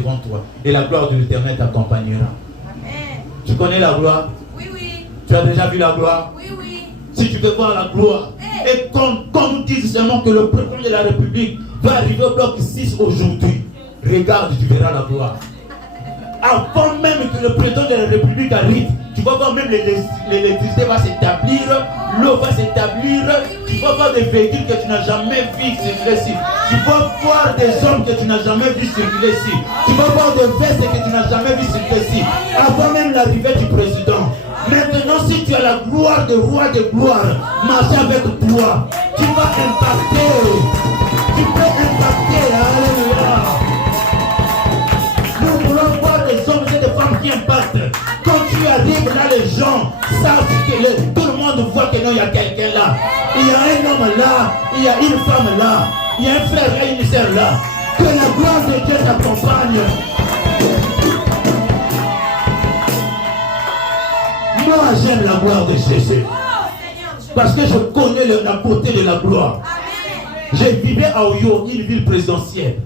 devant toi. Et la gloire de l'Éternel t'accompagnera. Tu connais la gloire? Oui, oui. Tu as déjà vu la gloire? Oui, oui. Si tu veux voir la gloire, et qu'on nous dise seulement que le président de la République va arriver au bloc 6 aujourd'hui, regarde, tu verras la gloire. Avant même que le président de la République arrive, tu vas voir même l'électricité va s'établir, l'eau va s'établir, tu vas voir des véhicules que tu n'as jamais vu circuler ici. Tu vas voir des hommes que tu n'as jamais vu circuler ici. Tu vas voir des vestes que tu n'as jamais vu circuler ici. Avant même l'arrivée du président. Maintenant, si tu as la gloire des rois de gloire, marcher avec toi, tu vas impacter. Tu peux impacter. Alléluia. Nous voulons voir des hommes et des femmes qui impactent. Quand tu arrives là, les gens savent que tout le monde voit que non, il y a quelqu'un là. Il y a un homme là, il y a une femme là, il y a un frère là, une sœur là. Que la gloire de Dieu t'accompagne. Moi, j'aime la gloire de Jésus. Parce que je connais la beauté de la gloire. J'ai vécu à Oyo, une ville présidentielle.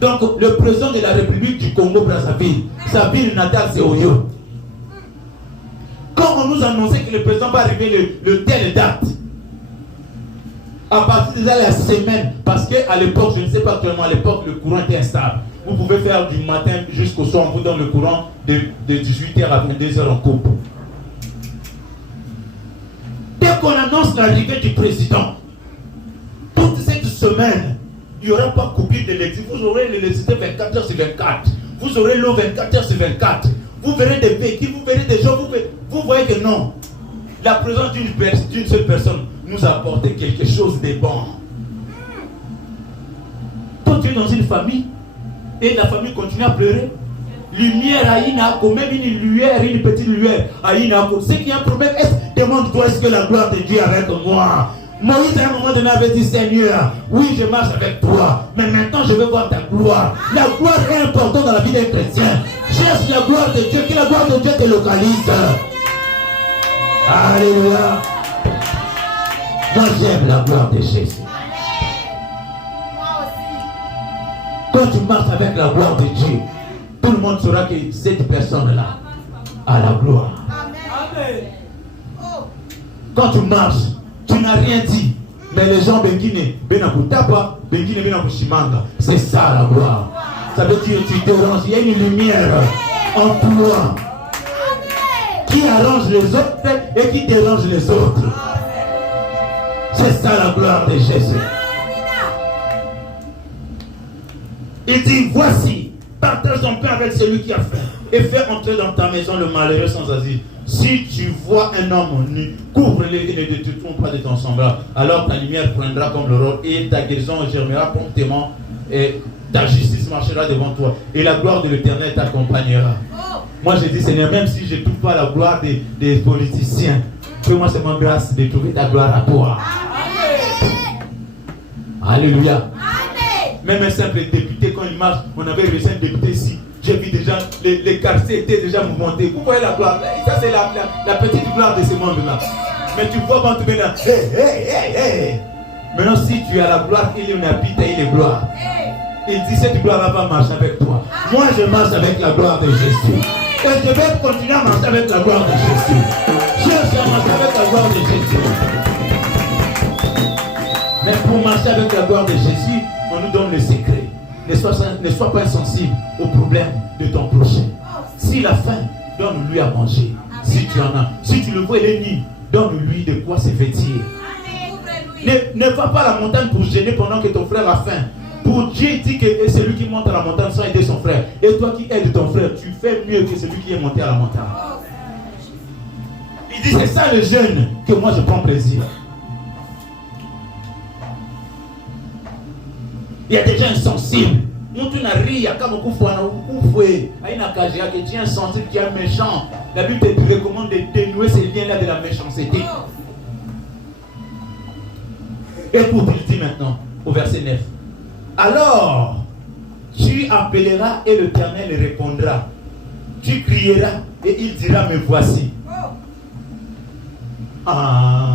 Donc, le président de la République du Congo-Brazzaville, sa ville natale, c'est Oyo. Quand on nous annonçait que le président va arriver le telle date, à partir de là, la semaine, parce qu'à l'époque, je ne sais pas actuellement, à l'époque, le courant était instable. Vous pouvez faire du matin jusqu'au soir, on vous donne le courant de 18h à 22h en coupe. Dès qu'on annonce l'arrivée du président, toute cette semaine, il n'y aura pas coupure d'électricité. Vous aurez l'électricité 24h sur 24. Vous aurez l'eau 24h sur 24. Vous verrez des véhicules, vous verrez des gens. Vous voyez que non. La présence d'une seule personne nous a apporté quelque chose de bon. Toi, tu es dans une famille et la famille continue à pleurer. Lumière à Inako, même une lumière, une petite lumière à Inako. C'est qu'il y a un problème. Demande-toi, est-ce que la gloire de Dieu est avec moi? Moïse à un moment donné avait dit, Seigneur, oui, je marche avec toi, mais maintenant je veux voir ta gloire. La gloire est importante dans la vie d'un chrétien. Cherche la gloire de Dieu, que la gloire de Dieu te localise. Alléluia. Moi j'aime la gloire de Jésus. Quand tu marches avec la gloire de Dieu, tout le monde saura que cette personne-là a la gloire. Quand tu marches, tu n'as rien dit, mais les gens c'est ça la gloire. Ça veut dire que tu déranges, il y a une lumière en toi qui arrange les autres et qui dérange les autres. C'est ça la gloire de Jésus. Il dit, voici, partage ton pain avec celui qui a faim et fais entrer dans ta maison le malheureux sans asile. Si tu vois un homme nu, couvre-le et ne te trompe pas de ton semblable. Alors ta lumière prendra comme l'aurore et ta guérison germera promptement et ta justice marchera devant toi. Et la gloire de l'Éternel t'accompagnera. Moi je dis, Seigneur, même si je ne trouve pas la gloire des politiciens, fais-moi seulement grâce de trouver ta gloire à toi. Alléluia. Même un simple député, quand il marche, on avait reçu un député ici. J'ai vu déjà, les quartiers étaient déjà mouvementés. Vous voyez la gloire. Ça, c'est la petite gloire de ce monde-là. Mais tu vois quand tu viens là. Hey. Maintenant, si tu as la gloire, il y en habite et il est gloire. Il dit, cette gloire-là va marcher avec toi. Moi, je marche avec la gloire de Jésus. Et je vais continuer à marcher avec la gloire de Jésus. Je vais marcher avec la gloire de Jésus. Mais pour marcher avec la gloire de Jésus, on nous donne le secret. Ne sois pas insensible aux problèmes de ton prochain. S'il a faim, donne-lui à manger. Si tu en as. Si tu le vois, il est nu, donne-lui de quoi se vêtir. Ne va pas à la montagne pour gêner pendant que ton frère a faim. Pour Dieu dit que celui qui monte à la montagne sans aider son frère. Et toi qui aides ton frère, tu fais mieux que celui qui est monté à la montagne. Il dit, c'est ça le jeûne que moi je prends plaisir. Il y a des gens insensibles. Tu n'as rien, comme tu es insensible, tu es méchant. La Bible te recommande de dénouer ces liens-là de la méchanceté. Et pour il dit maintenant, au verset 9. Alors, tu appelleras et l'Éternel répondra. Tu crieras et il dira, me voici. Ah.